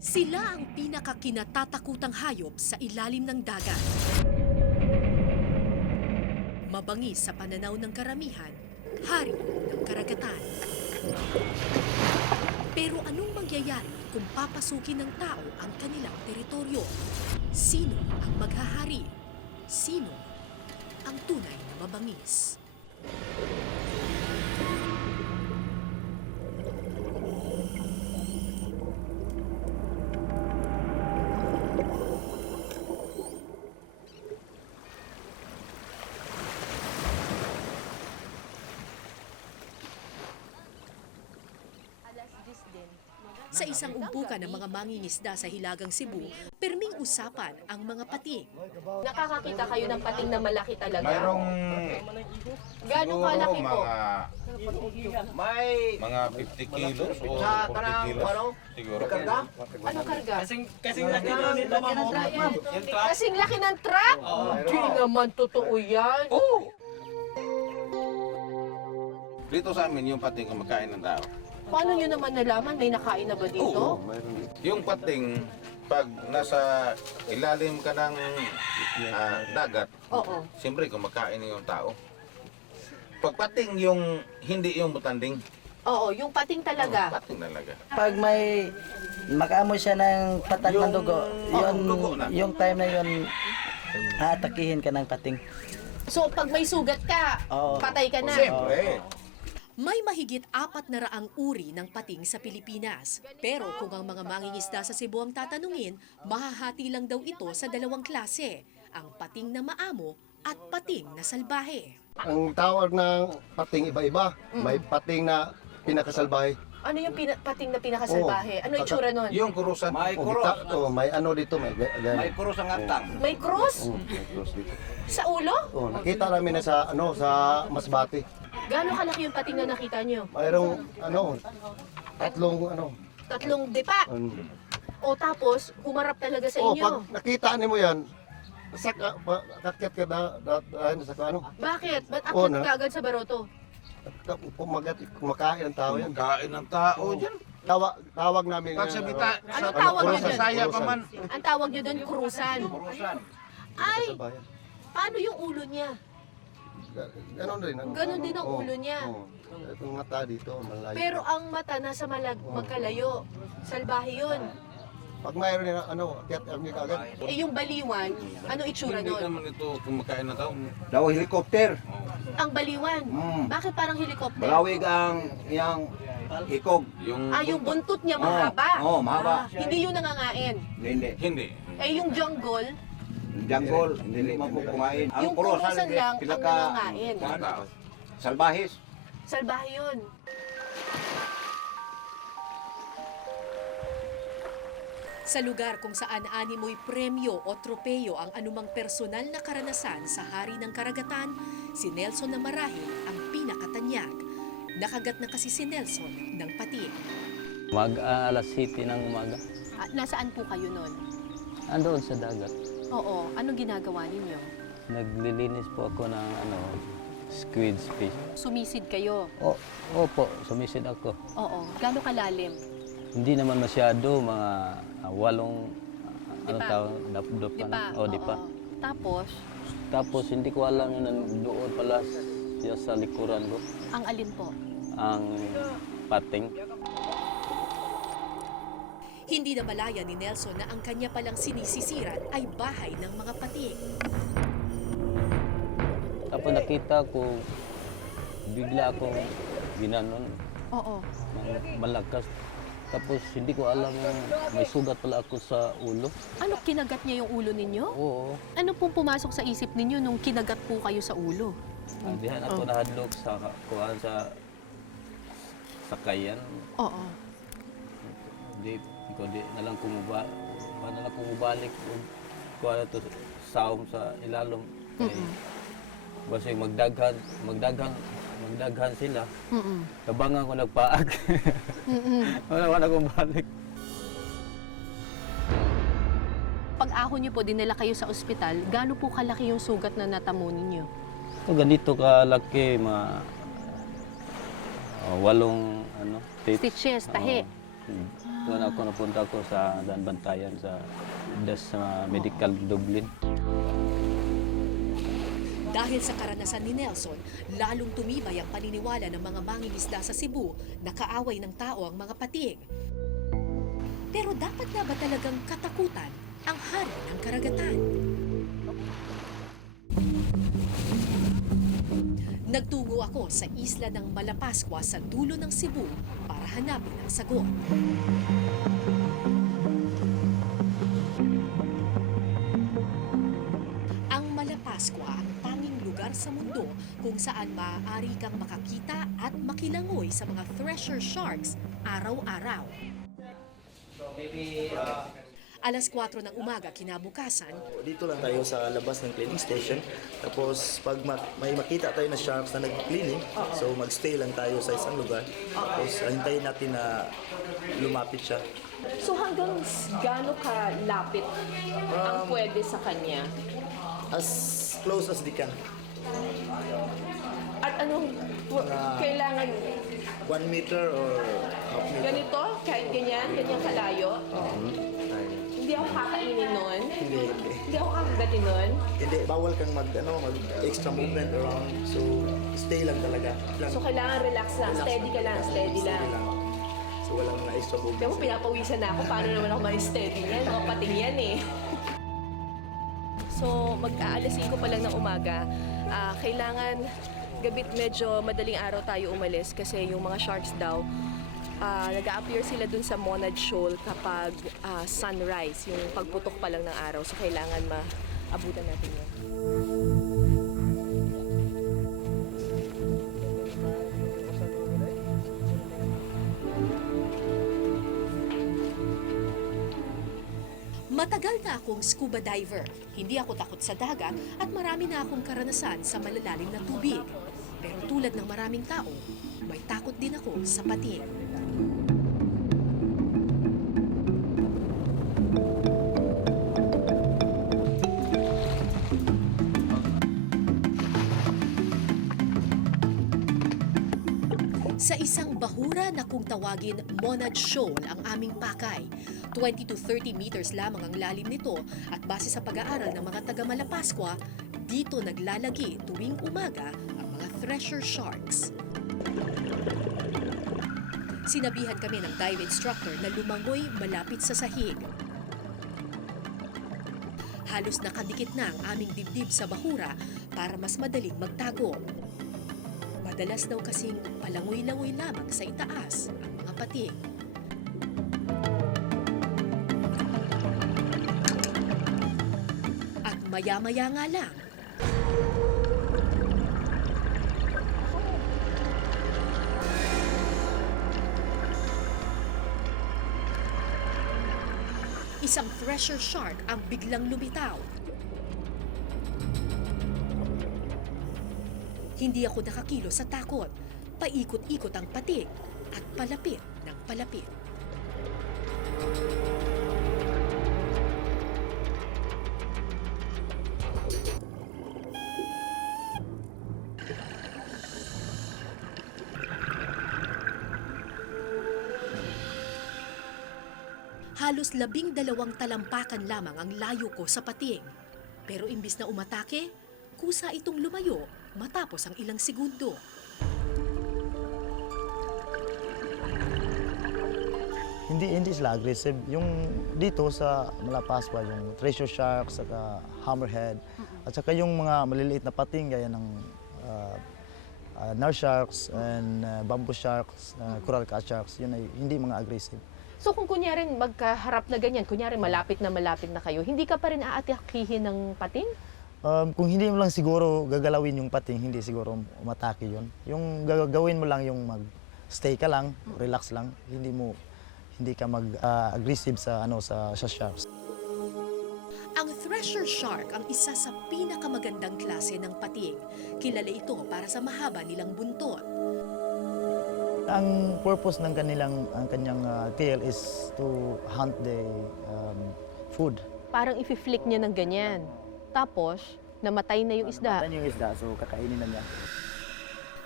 Sila ang pinakakinatatakutang hayop sa ilalim ng dagat. Mabangis sa pananaw ng karamihan, hari ng karagatan. Pero anong mangyayari kung papasukin ng tao ang kanilang teritoryo? Sino ang maghahari? Sino ang tunay na mabangis? Sa isang umpukan ng mga mangingisda sa Hilagang Cebu, perming usapan ang mga pating. Nakakakita kayo ng pating na malaki talaga? Mayroong Gano'ng kalaki po? mga 50 kilos o 40 kilos siguro. Anong karga? Kasing laki na nila yung trap. Kasing laki ng truck? Hindi naman totoo yan. Dito sa amin yung pating kumakain ng tao. Paano nyo naman nalaman? May nakain na ba dito? Yung pating pag nasa ilalim ka ng dagat, Oo. siyempre kumakain yung tao. Pag pating yung hindi yung butanding, Oo, yung pating talaga. pating talaga. Pag may makaamoy siya ng patak ng dugo, yun, dugo na. yung time na yun, aatakihin ka ng pating. So, pag may sugat ka, Oo. patay ka na. Siyempre. May mahigit 400 uri ng pating sa Pilipinas. Pero kung ang mga mangingisda sa Cebu ang tatanungin, mahahati lang daw ito sa dalawang klase. Ang pating na maamo at pating na salbahe. Ang tawag ng pating iba-iba. May pating na pinakasalbahe. Ano yung pating na pinakasalbahe? Ano yung itsura nun? Yung kurusan. May ano dito, may kurus ang atang. May cross? may cross dito. Sa ulo? Nakita namin na sa Masbate. Gano'ng kalaki yung pating na nakita nyo? Mayroong Tatlong dipa. O tapos, humarap talaga sa inyo. pag nakita mo yan, kakyat ka sa ano. Bakit? Ba't Oo, akit na. ka agad sa baroto? Kumakain ang tao yan. Kain ng tao dyan. Tawag namin. Pag sa bita, Anong tawag nyo kurusan, dun? Saya pa man. Ang tawag nyo doon, krusan. Ay, Salbahe. paano yung ulo niya? Ganon din. Ganon din ang ulo niya. Itong mata dito, malayo. Pero ang mata nasa magkalayo. Salbahe yun. Pag mayroon na akyat kami kagad. Eh yung baliwan, ano itsura Hindi nun? naman ito kumakain ng tao. Daw helicopter. Ang baliwan. Bakit parang helicopter? Malawig ang yang ikog. Yung buntot niya mahaba. Oo, mahaba. Hindi yun nangangain. Hindi. Hindi. Eh yung jungle, Jungle, hindi mo po kumain. yung kurusan lang ang nangangain. Mga tao. Salbahis. Salbahe yun. Sa lugar kung saan animoy premyo o tropeyo ang anumang personal na karanasan sa hari ng karagatan, si Nelson na marahil ang pinakatanyag. Nakagat na kasi si Nelson ng pating. Alas 7 ng umaga. Nasaan po kayo nun? Andoon sa dagat. Oo. Anong ginagawa ninyo? Naglilinis po ako ng squid fish. Sumisid kayo? Opo, sumisid ako. Oo. Gano'ng kalalim? Hindi naman masyado, mga 8, Dipa. tawag, dap Dipa? dipa. Oo. Tapos, Tapos hindi ko alam yun, nandoon pala siya sa likuran ko, ang alin po? ang pating. Hindi na malaya ni Nelson na ang kanya palang sinisisiran ay bahay ng mga pating. Tapos nakita ko, bigla akong ginanon Oo. ng malakas. Tapos hindi ko alam, may sugat pala ako sa ulo. Ano, kinagat niya yung ulo ninyo? Oo. Ano pong pumasok sa isip ninyo nung kinagat po kayo sa ulo? Dihan ako nahadlok sa kuhaan sa sakayan. Oo. Di nalang kumubalik og kuhaan to saom sa ilalom. Basta magdaghan sila. Kabangan ko nagpaag. Wala akong balik. Pag ahon niyo po, dinala kayo sa ospital, gaano po kalaki yung sugat na natamo ninyo? So, ganito kalaki, walong Stitches, tahi. Doon ako napunta ko sa daan bantayan sa DAS Medical Dublin. Dahil sa karanasan ni Nelson, lalong tumibay ang paniniwala ng mga mangingisda sa Cebu na kaaway ng tao ang mga pating. Pero dapat na ba talagang katakutan ang hari ng karagatan? Nagtungo ako sa isla ng Malapascua sa dulo ng Cebu para hanapin ang sagot. Ang Malapascua ang tanging lugar sa mundo kung saan maaari kang makakita at makilangoy sa mga thresher sharks araw-araw. Alas 4 ng umaga kinabukasan, Dito lang tayo sa labas ng cleaning station. Tapos pag may makita tayo na sharks na nag-cleaning, so magstay lang tayo sa isang lugar. Tapos hintayin natin na lumapit siya. So hanggang gaano kalapit ang pwede sa kanya? As close as they can. At anong kailangan 1 meter or half meter. ganito? Kahit ganyan kalayo? Hindi ako kakainin nun. Hindi. Hindi ako kakagatin nun. Hindi, bawal kang mag extra movement around. So stay lang talaga. Lang. So kailangan relax lang, steady ka lang, steady lang. So walang mga extra movement. Kaya mo pinapawisan na ako, paano naman ako ma-steady yan? Mga pating yan eh. So mag-aalas 5 pa lang ng umaga, kailangan gabit medyo madaling araw tayo umalis kasi yung mga sharks daw, nag-a-appear sila dun sa Monad Shoal kapag sunrise, yung pagputok pa lang ng araw. So kailangan maabutan natin yun. matagal na akong scuba diver. Hindi ako takot sa dagat at marami na akong karanasan sa malalalim na tubig. Pero tulad ng maraming tao, may takot din ako sa pating. Sa isang bahura na kung tawagin Monad Shoal ang aming pakay. 20 to 30 meters lamang ang lalim nito at base sa pag-aaral ng mga taga Malapascua, dito naglalagi tuwing umaga ang mga thresher sharks. Sinabihan kami ng dive instructor na lumangoy malapit sa sahig. Halos nakadikit na ang aming dibdib sa bahura para mas madaling magtago. Madalas daw kasing palangoy-langoy lamang sa itaas ang mga pating. At maya-maya nga lang, isang thresher shark ang biglang lumitaw. Hindi ako nakakilo sa takot. Paikot-ikot ang pating at palapit ng palapit. Halos 12 talampakan lamang ang layo ko sa pating. Pero imbis na umatake, kusa itong lumayo matapos ang ilang segundo. Hindi sila aggressive. Yung dito sa Malapascua, yung treasure shark, saka hammerhead, at saka yung mga maliliit na pating gaya ng nar sharks and bamboo sharks, coral cat sharks, yun ay hindi mga aggressive. So kung kunyari magkaharap na ganyan, kunyari malapit na kayo, hindi ka pa rin aatakihin ng pating? Kung hindi mo lang siguro gagalawin yung pating, hindi siguro umatake yun. Yung gagawin mo lang yung mag-stay ka lang, relax lang, hindi ka mag-aggressive sa sharks. Ang thresher shark ang isa sa pinakamagandang klase ng pating. Kilala ito para sa mahaba nilang buntot. Ang purpose ng kanyang tail is to hunt the food. Parang i-flick niya ng ganyan. Tapos, namatay na yung isda. Namatay yung isda, so kakainin na niya.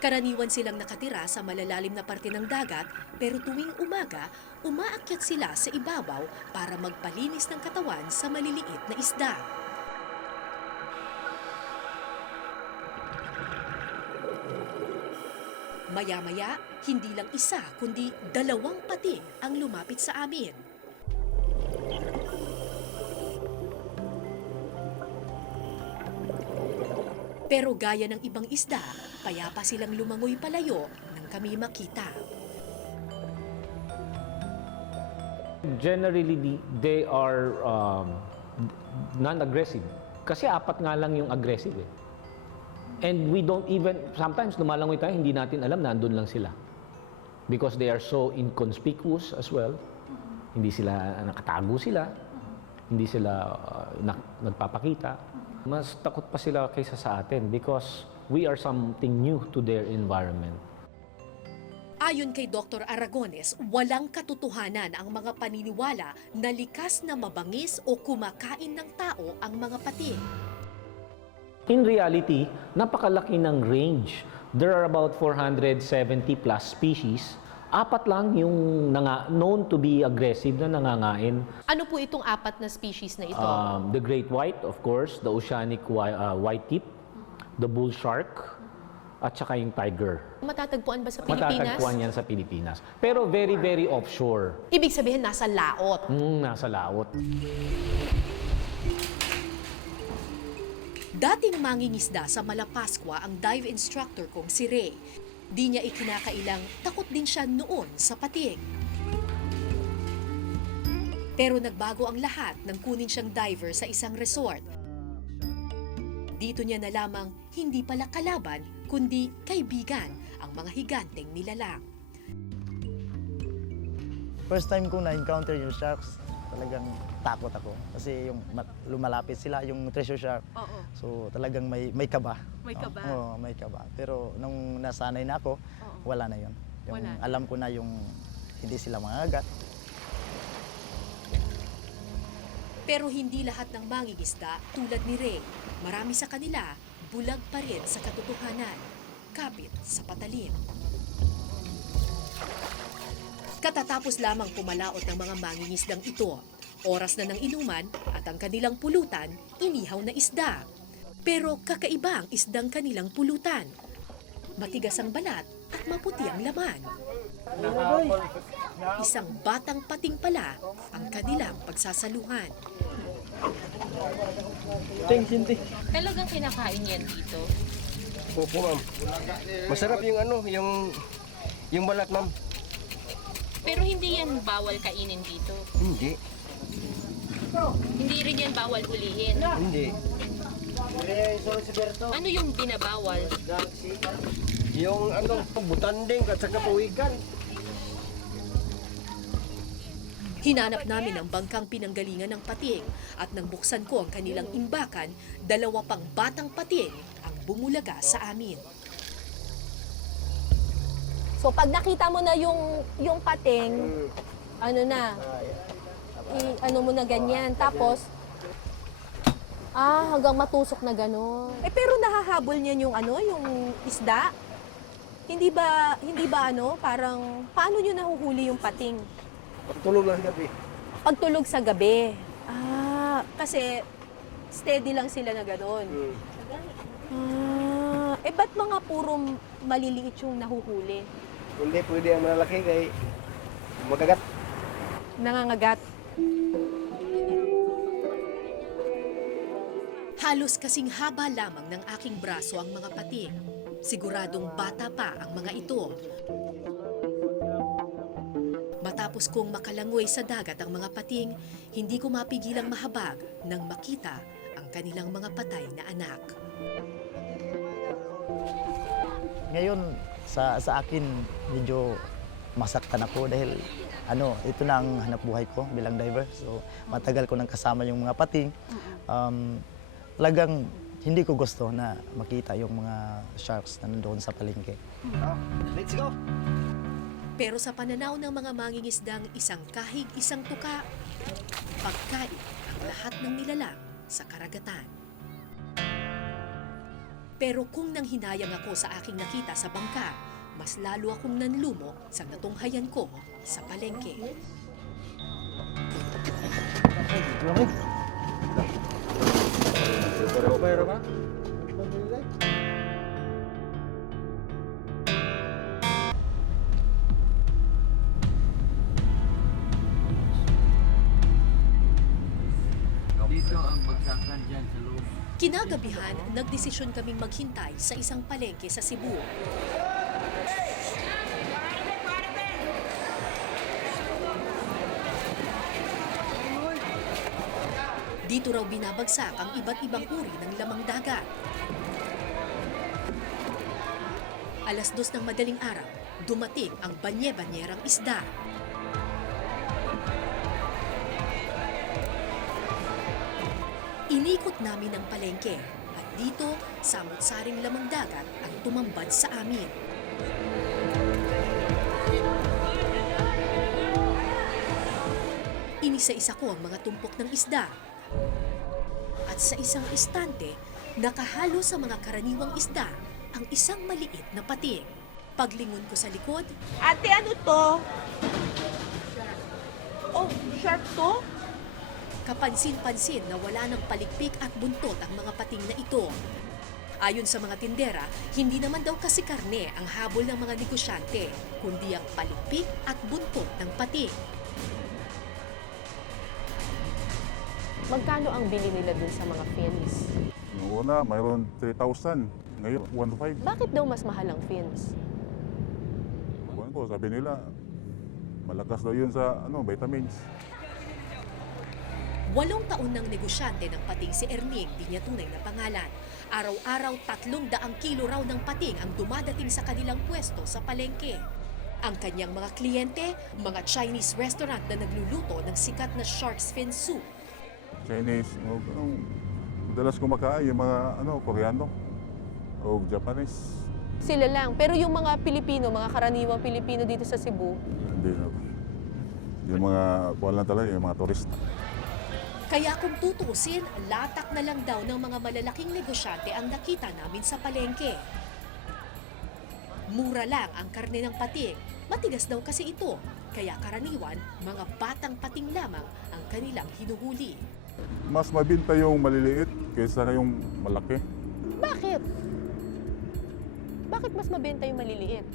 Karaniwan silang nakatira sa malalalim na parte ng dagat, pero tuwing umaga, umaakyat sila sa ibabaw para magpalinis ng katawan sa maliliit na isda. Maya-maya, hindi lang isa kundi 2 pating ang lumapit sa amin. Pero gaya ng ibang isda, payapa silang lumangoy palayo nang kami makita. Generally, they are non-aggressive. Kasi 4 nga lang yung aggressive eh. And we don't even, sometimes lumalangoy tayo, hindi natin alam, nandun lang sila. Because they are so inconspicuous as well. Hindi sila, nakatago sila. Hindi sila nagpapakita. Mas takot pa sila kaysa sa atin because we are something new to their environment. Ayon kay Dr. Aragones, walang katotohanan ang mga paniniwala na likas na mabangis o kumakain ng tao ang mga pating. In reality, napakalaki ng range. There are about 470 plus species. 4 lang yung known to be aggressive na nangangain. Ano po itong 4 na species na ito? The great white, of course, the oceanic white tip, the bull shark, at saka yung tiger. Matatagpuan ba sa Pilipinas? Matatagpuan yan sa Pilipinas. Pero very, very offshore. Ibig sabihin nasa laot. Nasa laot. Dating mangingisda sa Malapascua ang dive instructor kong si Ray. Di niya ikinakailang takot din siya noon sa pating. Pero nagbago ang lahat nang kunin siyang diver sa isang resort. Dito niya nalamang hindi pala kalaban, kundi kaibigan ang mga higanteng nilalang. First time ko na-encounter yung sharks, talagang takot ako. Kasi yung lumalapit sila, yung treasure shark. Oo. So talagang may kaba. May kaba? Oo, may kaba. Pero nung nasanay na ako, wala na yun. Yung Wala. alam ko na yung hindi sila mangagat. Pero hindi lahat ng mangingisda tulad ni Ray. Marami sa kanila bulag pa rin sa katotohanan, kapit sa patalim. Katatapos lamang pumalaot ng mga mangingisdang ito, oras na ng inuman at ang kanilang pulutan, inihaw na isda. Pero kakaiba ang isdang kanilang pulutan. Matigas ang balat at maputi ang laman. Isang batang pating pala ang kanilang pagsasaluhan. Talagang kinakain yan dito. Opo, ma'am. Masarap yung yung balat, ma'am. Pero hindi yan bawal kainin dito. Hindi. Hindi rin yan bawal hulihin. Hindi. Ano yung binabawal? Yung butanding at saka puwikan. Hinanap namin ang bangkang pinanggalingan ng pating at nang buksan ko ang kanilang imbakan, 2 pang batang pating ang bumulaga sa amin. So pag nakita mo na yung pating, ano mo na ganyan. Tapos, hanggang matusok na gano'n. Pero nahahabol niyan yung isda? Hindi ba parang, paano nyo nahuhuli yung pating? Pagtulog lang gabi. Pagtulog sa gabi. Kasi steady lang sila na gano'n. Ba't mga puro maliliit yung nahuhuli? Hindi pwede ang malalaki kay magagat. Nangangagat. Halos kasing haba lamang ng aking braso ang mga pating. Siguradong bata pa ang mga ito. Matapos kong makalangoy sa dagat ang mga pating, hindi ko mapigilang mahabag nang makita ang kanilang mga patay na anak. Ngayon, sa akin, medyo masaktan ako dahil ito na ang hanap buhay ko bilang diver. So, matagal ko nang kasama yung mga pating. Talagang hindi ko gusto na makita yung mga sharks na nandoon sa palengke. Let's go! Pero sa pananaw ng mga mangingisdang isang kahig, isang tuka, pagkain ang lahat ng nilalang sa karagatan. Pero kung nanghinayang ako sa aking nakita sa bangka, mas lalo akong nanlumo sa natunghayan ko sa palengke. Kinagabihan, nagdesisyon kaming maghintay sa isang palengke sa Cebu. Dito raw binabagsak ang iba't ibang uri ng lamang dagat. Alas 2 ng madaling araw, dumating ang banye-banyerang isda. Inikot namin ang palengke at dito, samot-saring lamang dagat ang tumambad sa amin. Inisa-isa ko ang mga tumpok ng isda. At sa isang istante, nakahalo sa mga karaniwang isda ang isang maliit na pating. Paglingon ko sa likod, Ate, ano to? Oh, shark to? kapansin-pansin na wala ng palikpik at buntot ang mga pating na ito. Ayon sa mga tindera, hindi naman daw kasi karne ang habol ng mga negosyante, kundi ang palikpik at buntot ng pating. Magkano ang bili nila dun sa mga fins? Noong una, mayroon 3,000. Ngayon, 1,500. Bakit daw mas mahal ang fins? Ewan ko, sabi nila, malakas daw yun sa vitamins. 8 taon ng negosyante ng pating si Erning, di niya tunay na pangalan. Araw-araw 300 kilo raw ng pating ang dumadating sa kanilang pwesto sa palengke. Ang kanyang mga kliyente, mga Chinese restaurant na nagluluto ng sikat na shark's fin soup. Chinese, madalas kumakain yung mga Koreano o Japanese. Sila lang. Pero yung mga Pilipino, mga karaniwang Pilipino dito sa Cebu, Hindi na. Yung mga, kuwan lang talaga, yung mga turista. Kaya kung tutuusin, latak na lang daw ng mga malalaking negosyante ang nakita namin sa palengke. Mura lang ang karne ng pating. Matigas daw kasi ito. Kaya karaniwan, mga batang pating lamang ang kanilang hinuhuli. Mas mabinta yung maliliit kaysa yung malaki. bakit? Bakit mas mabenta yung maliliit?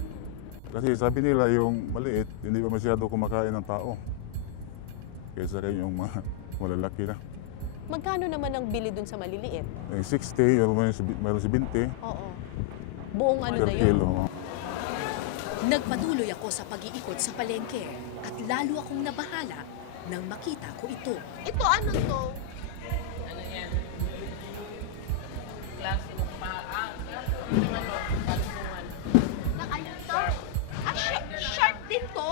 Kasi sabi nila yung maliit, hindi pa masyado kumakain ng tao. Kaysa yung mga malalaki na. Magkano naman ang bili dun sa maliliit? Yung 60, mayroon 70 Oo. Buong ano per na yun? kilo. Nagpatuloy ako sa pag-iikot sa palengke at lalo akong nabahala nang makita ko ito. Ito ano to? Ano yan? Klase ng kalungan. Ano to? Shark din to?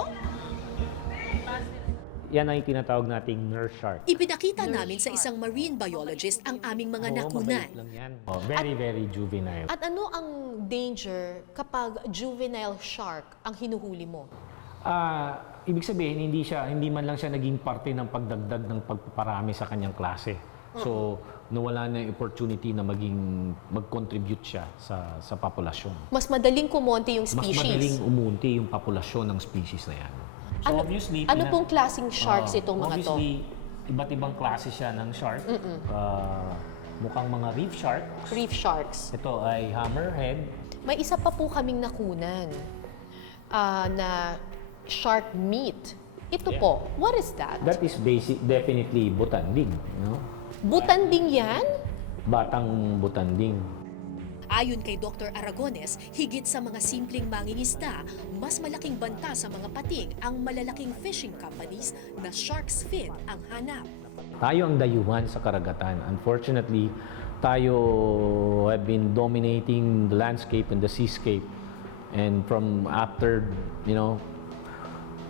Yan ang tinatawag nating nurse shark. Ipinakita namin sa isang marine biologist ang aming mga nakunan. Mabait lang yan. Very, very juvenile. At ano ang danger kapag juvenile shark ang hinuhuli mo? Ibig sabihin, hindi man lang siya naging parte ng pagdagdag ng pagpaparami sa kanyang klase. So, nawala na yung opportunity na mag-contribute siya sa populasyon. Mas madaling kumonti yung Mas species. madaling umunti yung populasyon ng species na yan. So obviously, Ano pong klaseng sharks itong mga to? Obviously, iba't ibang klase siya ng shark. Mukhang mga reef sharks. Reef sharks. Ito ay hammerhead. May isa pa po kaming nakunan na shark meat. Ito po, what is that? That is definitely butanding. No? Butanding yan? Batang butanding. Ayon kay Dr. Aragones, higit sa mga simpleng mangingisda, mas malaking banta sa mga pating ang malalaking fishing companies na shark's fin ang hanap. Tayo ang dayuhan sa karagatan. Unfortunately, tayo have been dominating the landscape and the seascape. And from after,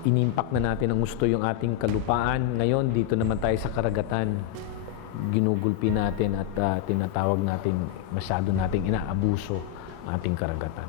inimpak na natin ang gusto yung ating kalupaan. Ngayon, dito naman tayo sa karagatan. Ginugulpi natin at tinatawag natin, masyado nating inaabuso ang ating karagatan.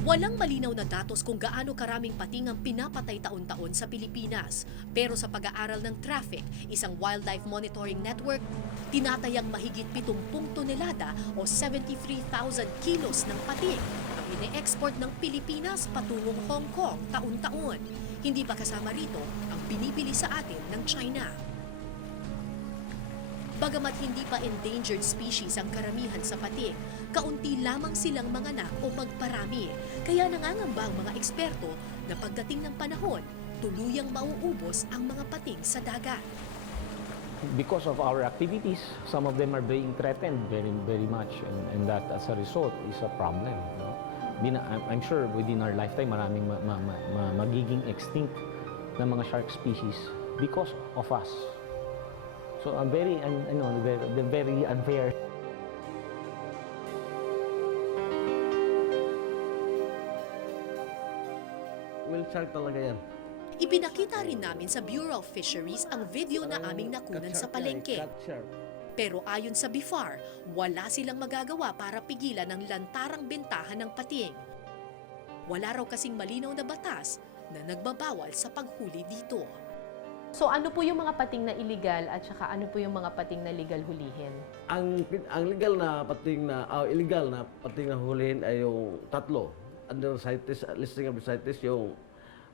Walang malinaw na datos kung gaano karaming pating ang pinapatay taon-taon sa Pilipinas. Pero sa pag-aaral ng traffic, isang wildlife monitoring network, tinatayang mahigit 70 tonelada o 73,000 kilos ng pating ang ine-export ng Pilipinas patungong Hong Kong taon-taon. Hindi pa kasama rito ang binibili sa atin ng China. Bagamat hindi pa endangered species ang karamihan sa pating, kaunti lamang silang manganak o magparami. Kaya nangangamba ang mga eksperto na pagdating ng panahon, tuluyang mauubos ang mga pating sa dagat. Because of our activities, some of them are being threatened very much, and that as a result is a problem. No? I'm sure within our lifetime, maraming magiging extinct na mga shark species because of us. So I'm very, very unfair. Whale shark talaga yan. Ipinakita rin namin sa Bureau of Fisheries ang video na aming nakunan sa palengke. Pero ayon sa BIFAR, wala silang magagawa para pigilan ang lantarang bentahan ng pating. Wala raw kasing malinaw na batas na nagbabawal sa paghuli dito. So ano po yung mga pating na illegal at saka ano po yung mga pating na legal hulihin? Ang legal na pating na illegal na pating na hulihin ay yung tatlo. Under CITES, listing of CITES, yung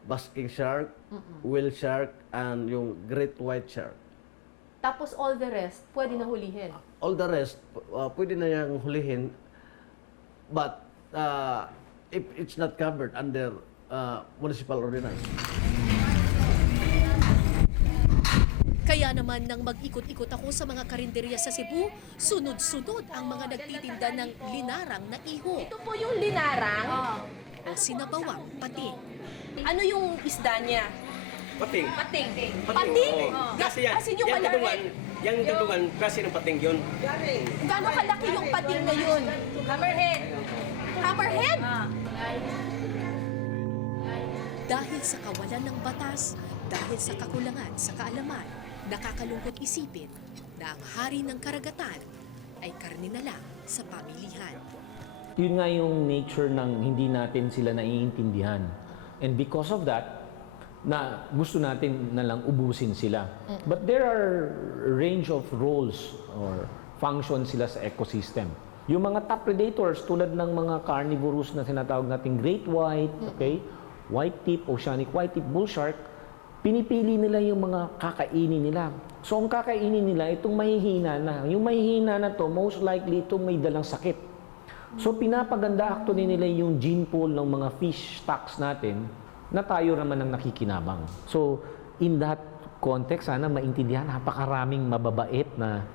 basking shark, whale shark, and yung great white shark. Tapos all the rest, pwede na hulihin? All the rest, pwede na yung hulihin, but if it's not covered under municipal ordinance. Kaya naman nang mag-ikot-ikot ako sa mga karinderya sa Cebu, sunod-sunod ang mga nagtitinda ng linarang na iho Ito po yung linarang. o sinabawang pating. Ano yung isda niya? Pating. Pating. Pating? Kasi yan. As in yung malaki. Yung dudungan, klase ng pating yun. Gano'ng kalaki yung pating na yun? Hammerhead. Hammerhead? Dahil sa kawalan ng batas, dahil sa kakulangan sa kaalaman, nakakalungkot isipin na ang hari ng karagatan ay karne na lang sa pamilihan. Yun nga yung nature ng hindi natin sila naiintindihan. And because of that, na gusto natin na lang ubusin sila. But there are range of roles or functions sila sa ecosystem. Yung mga top predators tulad ng mga carnivorous na sinatawag nating great white, okay, white tip, oceanic white tip, bull shark, pinipili nila yung mga kakainin nila. So ang kakainin nila, itong mahihina na. Yung mahihina na to, most likely itong may dalang sakit. So pinapaganda actually nila yung gene pool ng mga fish stocks natin na tayo naman ang nakikinabang. So in that context, sana maintindihan, napakaraming mababait na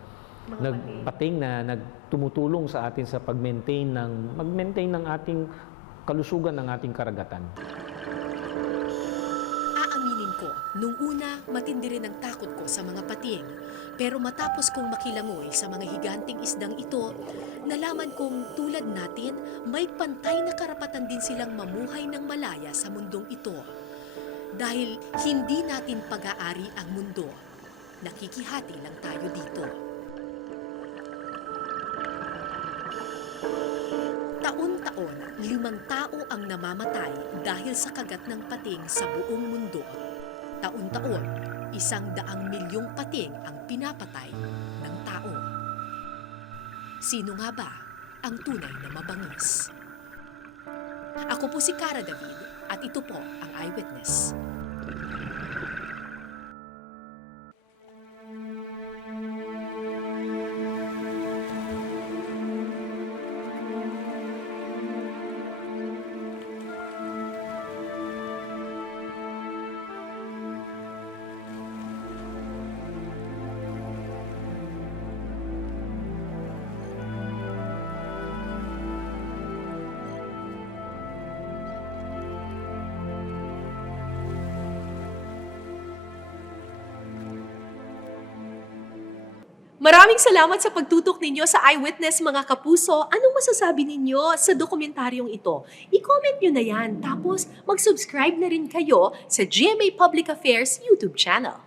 nagpating na nagtumutulong sa atin sa mag-maintain ng ating kalusugan ng ating karagatan. Aaminin ko, nung una, matindi rin ang takot ko sa mga pating. Pero matapos kong makilangoy sa mga higanting isdang ito, nalaman kong tulad natin, may pantay na karapatan din silang mamuhay ng malaya sa mundong ito. Dahil hindi natin pag-aari ang mundo, nakikihati lang tayo dito. Taon-taon, 5 tao ang namamatay dahil sa kagat ng pating sa buong mundo. Taon-taon, 100 milyong pating ang pinapatay ng tao. Sino nga ba ang tunay na mabangis? Ako po si Cara David at ito po ang Eyewitness. Maraming salamat sa pagtutok ninyo sa Eyewitness mga kapuso. Anong masasabi ninyo sa dokumentaryong ito? I-comment nyo na yan. Tapos mag-subscribe na rin kayo sa GMA Public Affairs YouTube channel.